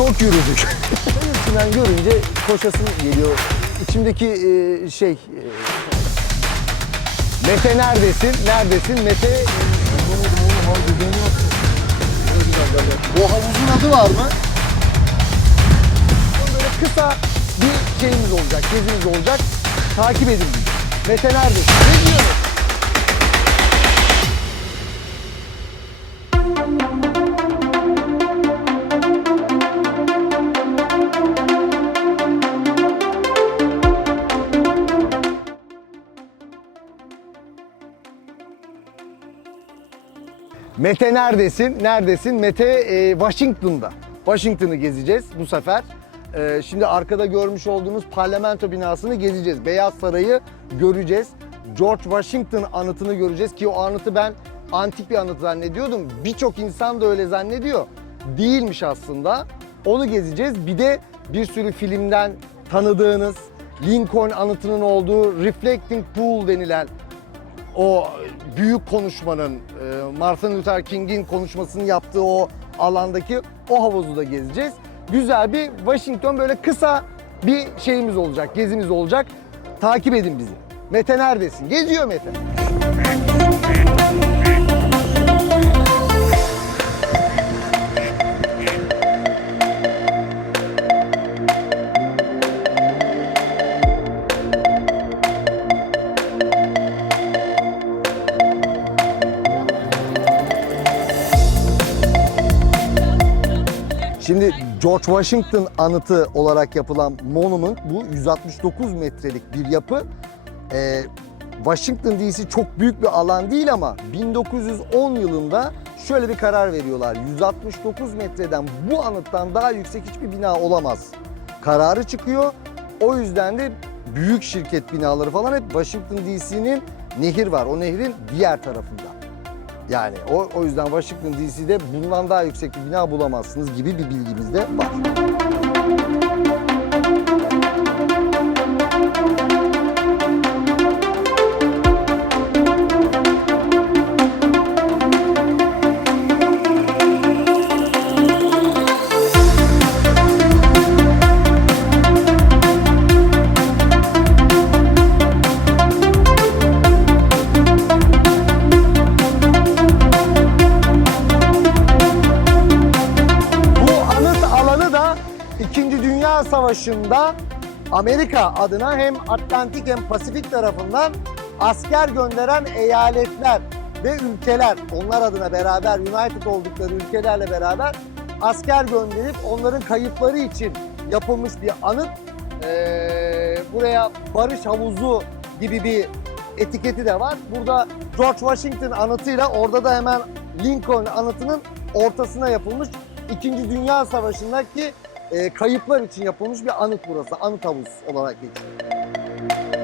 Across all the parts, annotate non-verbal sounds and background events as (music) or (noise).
Çok yürüdük. (laughs) İçinden görünce koşasın geliyor. İçimdeki e, şey... e, Mete neredesin? Neredesin? Mete... Bu havuzun adı var mı? Böyle kısa bir şeyimiz olacak, gezimiz olacak. Takip edin bizi. Mete neredesin? Ne diyor? Mete neredesin? Neredesin? Mete e, Washington'da. Washington'ı gezeceğiz bu sefer. E, şimdi arkada görmüş olduğunuz parlamento binasını gezeceğiz. Beyaz Sarayı göreceğiz. George Washington anıtını göreceğiz ki o anıtı ben antik bir anıt zannediyordum. Birçok insan da öyle zannediyor. Değilmiş aslında. Onu gezeceğiz. Bir de bir sürü filmden tanıdığınız Lincoln anıtının olduğu Reflecting Pool denilen o büyük konuşmanın, e, Martin Luther King'in konuşmasını yaptığı o alandaki o havuzu da gezeceğiz. Güzel bir Washington böyle kısa bir şeyimiz olacak, gezimiz olacak. Takip edin bizi. Mete neredesin? Geziyor Mete. George Washington anıtı olarak yapılan monument bu 169 metrelik bir yapı. Ee, Washington DC çok büyük bir alan değil ama 1910 yılında şöyle bir karar veriyorlar. 169 metreden bu anıttan daha yüksek hiçbir bina olamaz. Kararı çıkıyor. O yüzden de büyük şirket binaları falan hep Washington DC'nin nehir var. O nehrin diğer tarafında. Yani o, o yüzden Washington DC'de bundan daha yüksek bir bina bulamazsınız gibi bir bilgimiz de var. Amerika adına hem Atlantik hem Pasifik tarafından asker gönderen eyaletler ve ülkeler onlar adına beraber United oldukları ülkelerle beraber asker gönderip onların kayıpları için yapılmış bir anıt. Ee, buraya Barış Havuzu gibi bir etiketi de var. Burada George Washington anıtıyla orada da hemen Lincoln anıtının ortasına yapılmış İkinci Dünya Savaşı'ndaki e, kayıplar için yapılmış bir anıt burası. Anıt havuz olarak geçiyor.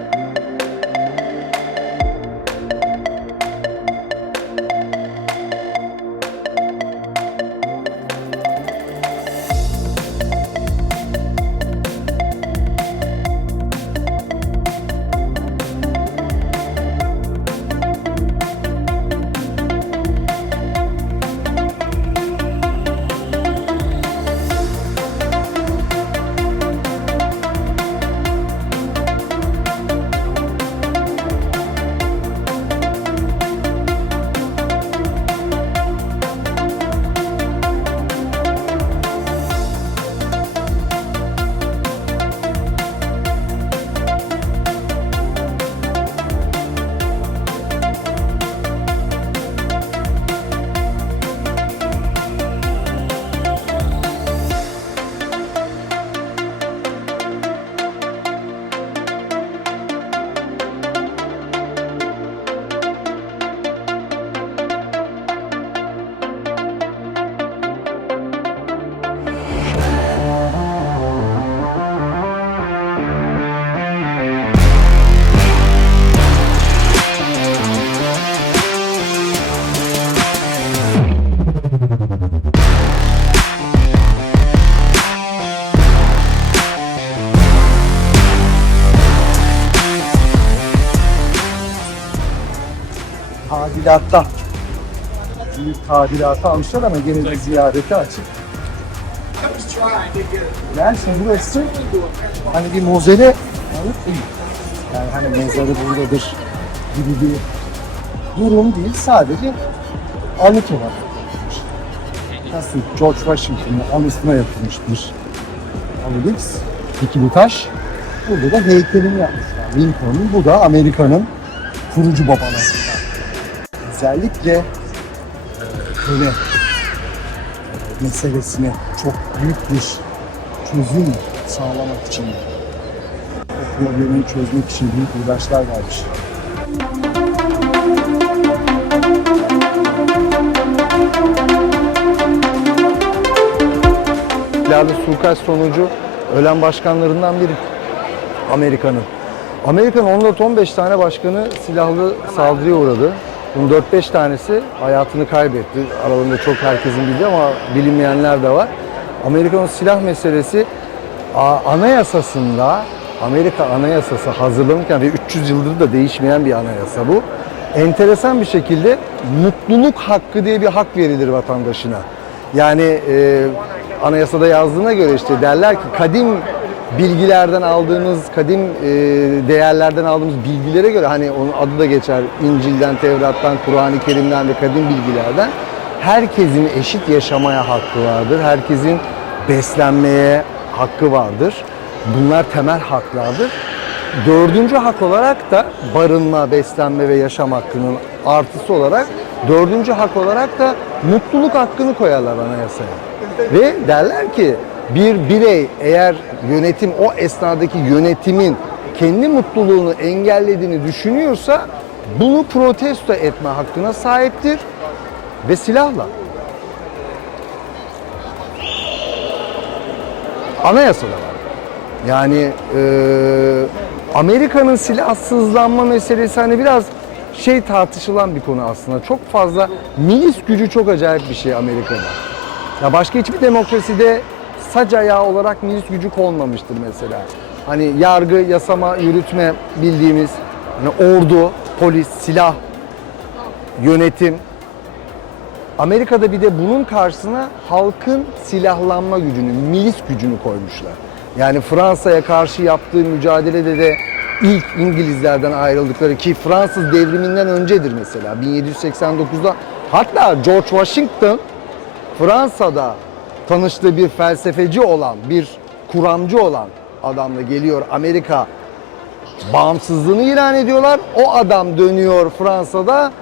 Tadilatta büyük tadilatı almışlar ama gene de ziyarete açık. Şimdi burası hani bir mozele. Yani hani mezarı buradadır gibi bir durum değil. Sadece anıt olarak. Nasıl George Washington'ın anısına yapılmış bir Obelix, dikili taş. Burada da heykelini yapmışlar. Lincoln'un, bu da Amerika'nın kurucu babalarından. Özellikle e, köle meselesine çok büyük bir çözüm sağlamak için o problemi çözmek için büyük uğraşlar vermiş. silahlı suikast sonucu ölen başkanlarından biri Amerika'nın. Amerika'nın 14-15 tane başkanı silahlı saldırıya uğradı. Bunun 4-5 tanesi hayatını kaybetti. Aralarında çok herkesin bildiği ama bilinmeyenler de var. Amerika'nın silah meselesi anayasasında Amerika anayasası hazırlanırken ve 300 yıldır da değişmeyen bir anayasa bu. Enteresan bir şekilde mutluluk hakkı diye bir hak verilir vatandaşına. Yani e, anayasada yazdığına göre işte derler ki kadim bilgilerden aldığımız, kadim e, değerlerden aldığımız bilgilere göre hani onun adı da geçer İncil'den, Tevrat'tan, Kur'an-ı Kerim'den ve kadim bilgilerden herkesin eşit yaşamaya hakkı vardır. Herkesin beslenmeye hakkı vardır. Bunlar temel haklardır. Dördüncü hak olarak da barınma, beslenme ve yaşam hakkının artısı olarak dördüncü hak olarak da mutluluk hakkını koyarlar anayasaya. Ve derler ki bir birey eğer yönetim o esnadaki yönetimin kendi mutluluğunu engellediğini düşünüyorsa bunu protesto etme hakkına sahiptir ve silahla. Anayasada var. Yani e, Amerika'nın silahsızlanma meselesi hani biraz şey tartışılan bir konu aslında. Çok fazla milis gücü çok acayip bir şey Amerika'da. Ya başka hiçbir demokraside sac ayağı olarak milis gücü konmamıştır mesela. Hani yargı, yasama, yürütme bildiğimiz hani ordu, polis, silah, yönetim. Amerika'da bir de bunun karşısına halkın silahlanma gücünü, milis gücünü koymuşlar. Yani Fransa'ya karşı yaptığı mücadelede de ilk İngilizlerden ayrıldıkları ki Fransız devriminden öncedir mesela 1789'da hatta George Washington Fransa'da tanıştığı bir felsefeci olan, bir kuramcı olan adamla geliyor Amerika bağımsızlığını ilan ediyorlar. O adam dönüyor Fransa'da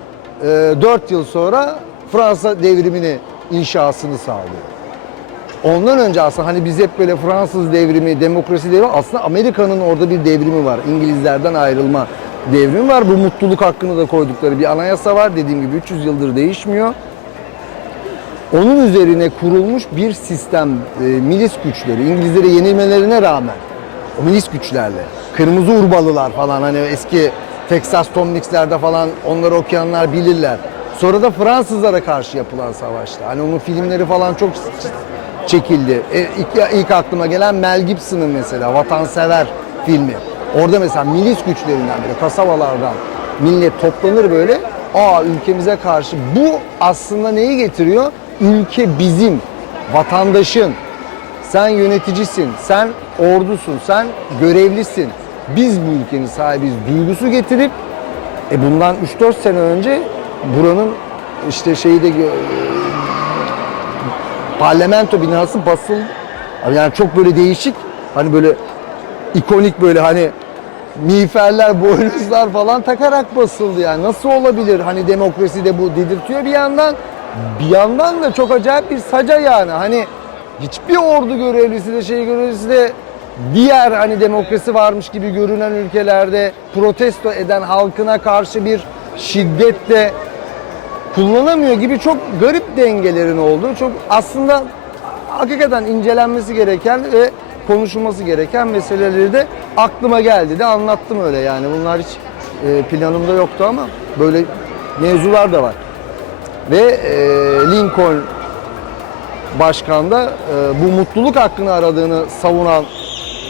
4 yıl sonra Fransa devrimini inşasını sağlıyor. Ondan önce aslında hani biz hep böyle Fransız devrimi, demokrasi devrimi aslında Amerika'nın orada bir devrimi var. İngilizlerden ayrılma devrimi var. Bu mutluluk hakkını da koydukları bir anayasa var. Dediğim gibi 300 yıldır değişmiyor. Onun üzerine kurulmuş bir sistem e, milis güçleri İngilizlere yenilmelerine rağmen o milis güçlerle kırmızı urbalılar falan hani eski Texas Tomliks'lerde falan onları okuyanlar bilirler. Sonra da Fransızlara karşı yapılan savaşta. Hani onun filmleri falan çok çekildi. E, ilk, ilk aklıma gelen Mel Gibson'ın mesela Vatansever filmi. Orada mesela milis güçlerinden biri kasabalardan millet toplanır böyle. Aa ülkemize karşı bu aslında neyi getiriyor? Ülke bizim, vatandaşın. Sen yöneticisin, sen ordusun, sen görevlisin. Biz bu ülkenin sahibiyiz duygusu getirip e bundan 3-4 sene önce buranın işte şeyi de gö- parlamento binası basıl yani çok böyle değişik hani böyle ikonik böyle hani miğferler, (laughs) boynuzlar falan takarak basıldı yani. Nasıl olabilir hani demokrasi de bu dedirtiyor bir yandan. Bir yandan da çok acayip bir saca yani. Hani hiçbir ordu görevlisi de şey görevlisi de diğer hani demokrasi varmış gibi görünen ülkelerde protesto eden halkına karşı bir şiddetle kullanamıyor gibi çok garip dengelerin olduğu çok aslında hakikaten incelenmesi gereken ve konuşulması gereken meseleleri de aklıma geldi de anlattım öyle yani bunlar hiç e, planımda yoktu ama böyle mevzular da var. Ve e, Lincoln Başkan da e, bu mutluluk hakkını aradığını savunan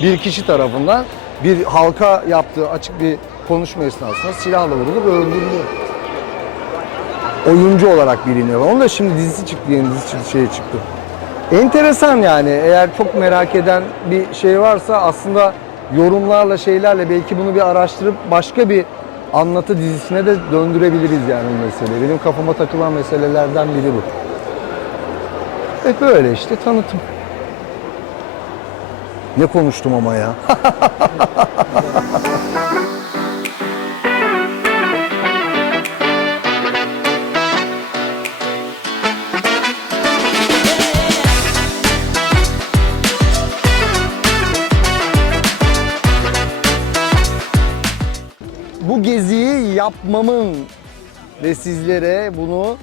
bir kişi tarafından bir halka yaptığı açık bir konuşma esnasında silahla vurulup öldürülüyor oyuncu olarak biliniyor. Onun da şimdi dizisi çıktı, yeni dizi çıktı, şey çıktı. Enteresan yani. Eğer çok merak eden bir şey varsa aslında yorumlarla şeylerle belki bunu bir araştırıp başka bir anlatı dizisine de döndürebiliriz yani bu meseleyi. Benim kafama takılan meselelerden biri bu. Evet böyle işte tanıtım. Ne konuştum ama ya. (laughs) bu geziyi yapmamın ve sizlere bunu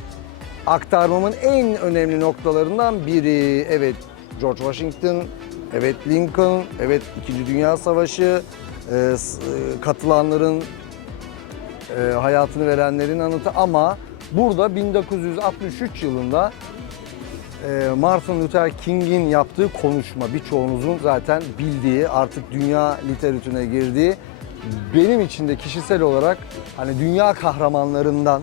aktarmamın en önemli noktalarından biri. Evet George Washington, evet Lincoln, evet İkinci Dünya Savaşı, e, e, katılanların e, hayatını verenlerin anıtı ama burada 1963 yılında e, Martin Luther King'in yaptığı konuşma birçoğunuzun zaten bildiği artık dünya literatürüne girdiği benim için de kişisel olarak hani dünya kahramanlarından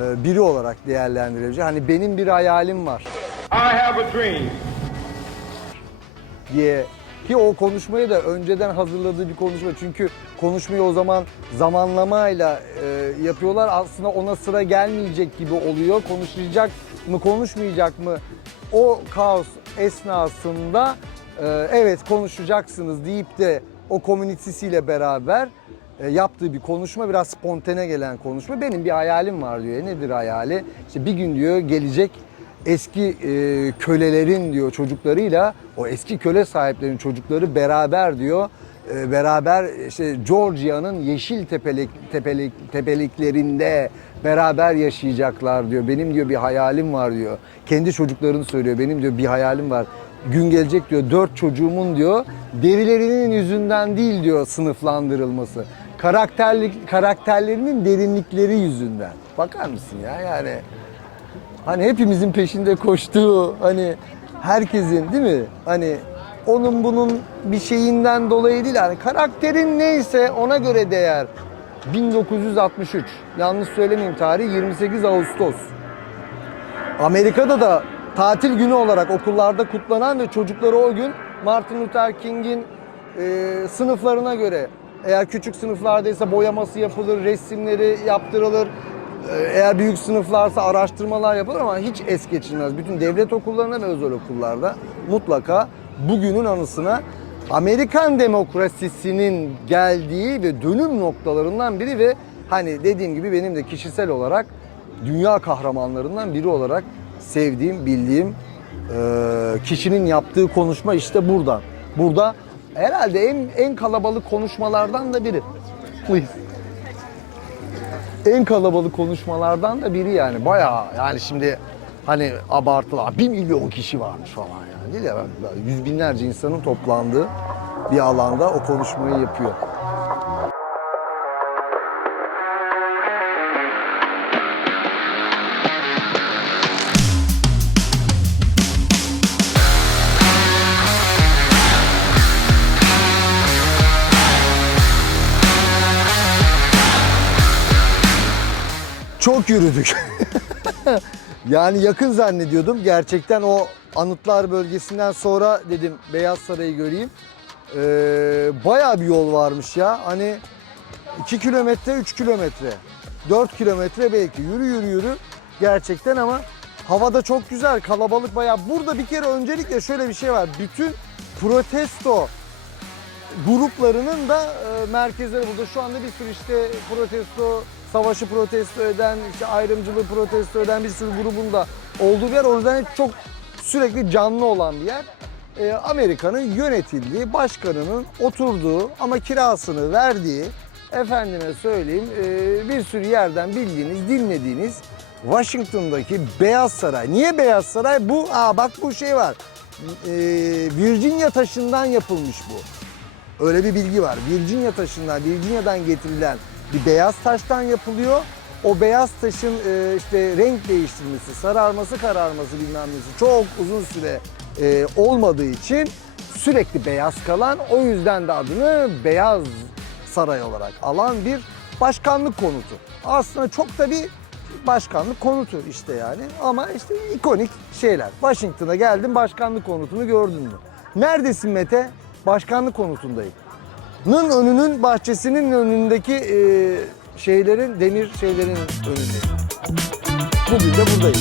e, biri olarak değerlendirebileceğim. Hani benim bir hayalim var I have a dream diye ki o konuşmayı da önceden hazırladığı bir konuşma. Çünkü konuşmayı o zaman zamanlamayla e, yapıyorlar. Aslında ona sıra gelmeyecek gibi oluyor. Konuşacak mı, konuşmayacak mı? O kaos esnasında e, evet konuşacaksınız deyip de o komünitesiyle beraber e, yaptığı bir konuşma biraz spontane gelen konuşma. Benim bir hayalim var diyor. E, Nedir hayali? İşte bir gün diyor gelecek eski e, kölelerin diyor çocuklarıyla o eski köle sahiplerinin çocukları beraber diyor beraber işte Georgia'nın yeşil tepelek, tepelek, tepeliklerinde beraber yaşayacaklar diyor. Benim diyor bir hayalim var diyor. Kendi çocuklarını söylüyor. Benim diyor bir hayalim var. Gün gelecek diyor dört çocuğumun diyor derilerinin yüzünden değil diyor sınıflandırılması. Karakterlik karakterlerinin derinlikleri yüzünden. Bakar mısın ya yani Hani hepimizin peşinde koştuğu hani herkesin değil mi? Hani onun bunun bir şeyinden dolayı değil hani karakterin neyse ona göre değer. 1963 yanlış söylemeyeyim tarihi 28 Ağustos. Amerika'da da tatil günü olarak okullarda kutlanan ve çocukları o gün Martin Luther King'in e, sınıflarına göre eğer küçük sınıflardaysa boyaması yapılır, resimleri yaptırılır. E, Eğer büyük sınıflarsa araştırmalar yapılır ama hiç es geçilmez. Bütün devlet okullarında ve özel okullarda mutlaka bugünün anısına Amerikan demokrasisinin geldiği ve dönüm noktalarından biri ve hani dediğim gibi benim de kişisel olarak dünya kahramanlarından biri olarak sevdiğim, bildiğim e, kişinin yaptığı konuşma işte buradan. Burada herhalde en en kalabalık konuşmalardan da biri. Please. En kalabalık konuşmalardan da biri yani. Bayağı yani şimdi hani abartılı. Bir milyon kişi varmış falan yani. Değil ya yüz binlerce insanın toplandığı bir alanda o konuşmayı yapıyor. Çok yürüdük. (laughs) yani yakın zannediyordum. Gerçekten o anıtlar bölgesinden sonra dedim Beyaz Saray'ı göreyim. Ee, bayağı bir yol varmış ya. Hani 2 kilometre, 3 kilometre, 4 kilometre belki. Yürü yürü yürü gerçekten ama havada çok güzel, kalabalık bayağı. Burada bir kere öncelikle şöyle bir şey var. Bütün protesto gruplarının da e, merkezleri burada. Şu anda bir sürü işte protesto, savaşı protesto eden, işte ayrımcılığı protesto eden bir sürü grubun da olduğu bir yer. O yüzden çok sürekli canlı olan bir yer. E, Amerika'nın yönetildiği, başkanının oturduğu ama kirasını verdiği, efendime söyleyeyim e, bir sürü yerden bildiğiniz, dinlediğiniz Washington'daki Beyaz Saray. Niye Beyaz Saray? Bu, aa bak bu şey var. E, Virginia taşından yapılmış bu. Öyle bir bilgi var. Virginia taşından, Virginia'dan getirilen bir beyaz taştan yapılıyor. O beyaz taşın e, işte renk değiştirmesi, sararması, kararması bilmem nesi çok uzun süre e, olmadığı için sürekli beyaz kalan o yüzden de adını Beyaz Saray olarak alan bir başkanlık konutu. Aslında çok da bir başkanlık konutu işte yani. Ama işte ikonik şeyler. Washington'a geldim başkanlık konutunu gördün mü? Neredesin Mete? başkanlık konutundayım. Nın önünün bahçesinin önündeki e, şeylerin demir şeylerin önündeyim. Bugün de buradayım.